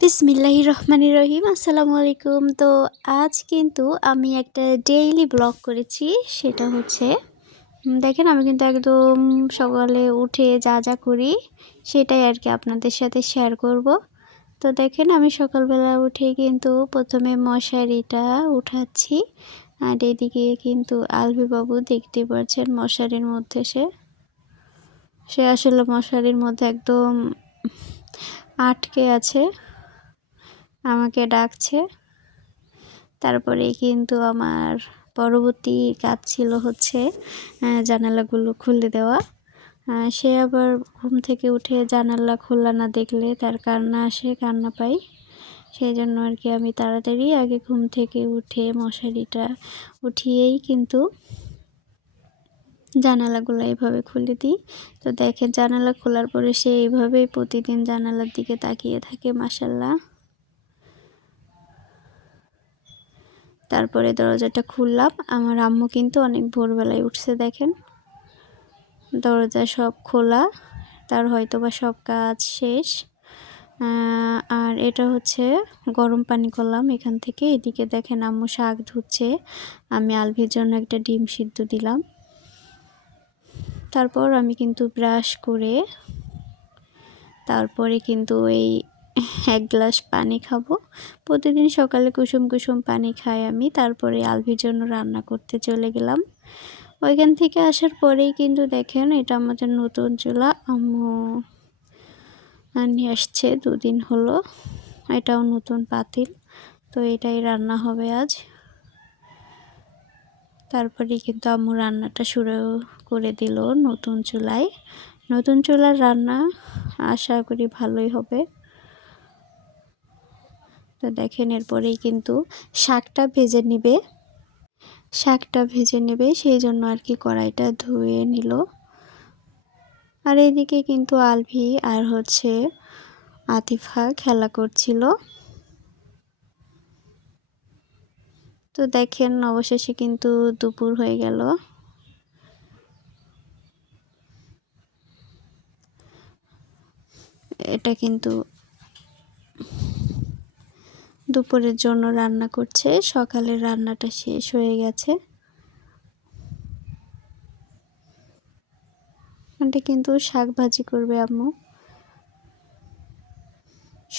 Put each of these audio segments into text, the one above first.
বিসমিল্লাহির রহমানির রহিম। আসসালামু আলাইকুম। তো আজ কিন্তু আমি একটা ডেইলি ব্লগ করেছি। সেটা হচ্ছে দেখেন আমি কিন্তু একদম সকালে উঠে যা যা করি সেটাই আর কি আপনাদের সাথে শেয়ার করব। তো দেখেন আমি সকালবেলা উঠে কিন্তু প্রথমে মশারিটা উঠাচ্ছি। আর এদিকে কিন্তু আলভি বাবু দেখতে পাচ্ছেন মশারির মধ্যে সে আসলে মশারির মধ্যে একদম আটকে আছে, আমাকে ডাকছে। তারপরে কিন্তু আমার পরবর্তী কাজ ছিল হচ্ছে জানালাগুলো খুলে দেওয়া। সে আবার ঘুম থেকে উঠে জানালা খোলা না দেখলে তার কান্না আসে, কান্না পাই। সেই জন্য আর কি আমি তাড়াতাড়ি আগে ঘুম থেকে উঠে মশারিটা উঠিয়েই কিন্তু জানালাগুলো এইভাবে খুলে দিই। তো দেখেন জানালা খোলার পরে সে এইভাবেই প্রতিদিন জানালার দিকে তাকিয়ে থাকে, মাশাআল্লাহ। তারপরে দরজাটা খুললাম। আমার আম্মু কিন্তু অনেক ভোরবেলায় উঠছে, দেখেন দরজা সব খোলা, তার হয়তোবা সব কাজ শেষ। আর এটা হচ্ছে গরম পানি করলাম এখান থেকে। এদিকে দেখেন আম্মু শাক ধুচ্ছে, আমি আলভির জন্য একটা ডিম সিদ্ধ দিলাম। তারপর আমি কিন্তু ব্রাশ করে তারপরে কিন্তু এই এক গ্লাস পানি খাবো। প্রতিদিন সকালে কুসুম কুসুম পানি খাই আমি। তারপরে আলভির জন্য রান্না করতে চলে গেলাম। ওইখান থেকে আসার পরেই কিন্তু দেখেন এটা আমাদের নতুন চুলা, আম্মু নিয়ে আসছে, 2 দিন হলো। এটাও নতুন পাতিল, তো এটাই রান্না হবে আজ। তারপরে কিন্তু আম্মু রান্নাটা শুরু করে দিল নতুন চুলায়। নতুন চুলার রান্না আশা করি ভালোই হবে। তো দেখেন এরপরেই কিন্তু শাকটা ভেজে নেবে, সেই জন্য আর কি কড়াইটা ধুয়ে নিল। আর এদিকে কিন্তু আলভি আর হচ্ছে আতিফা খেলা করছিল। তো দেখেন অবশেষে কিন্তু দুপুর হয়ে গেল। এটা কিন্তু দুপুরের জন্য রান্না করছে, সকালের রান্নাটা শেষ হয়ে গেছে। এটা কিন্তু শাক ভাজি করবে আম্মু।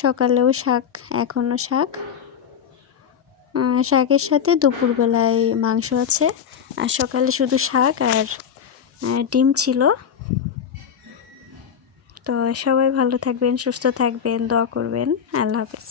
সকালেও শাক, এখনও শাক। শাকের সাথে দুপুরবেলায় মাংস আছে, আর সকালে শুধু শাক আর ডিম ছিল। তো সবাই ভালো থাকবেন, সুস্থ থাকবেন, দোয়া করবেন। আল্লাহ হাফেজ।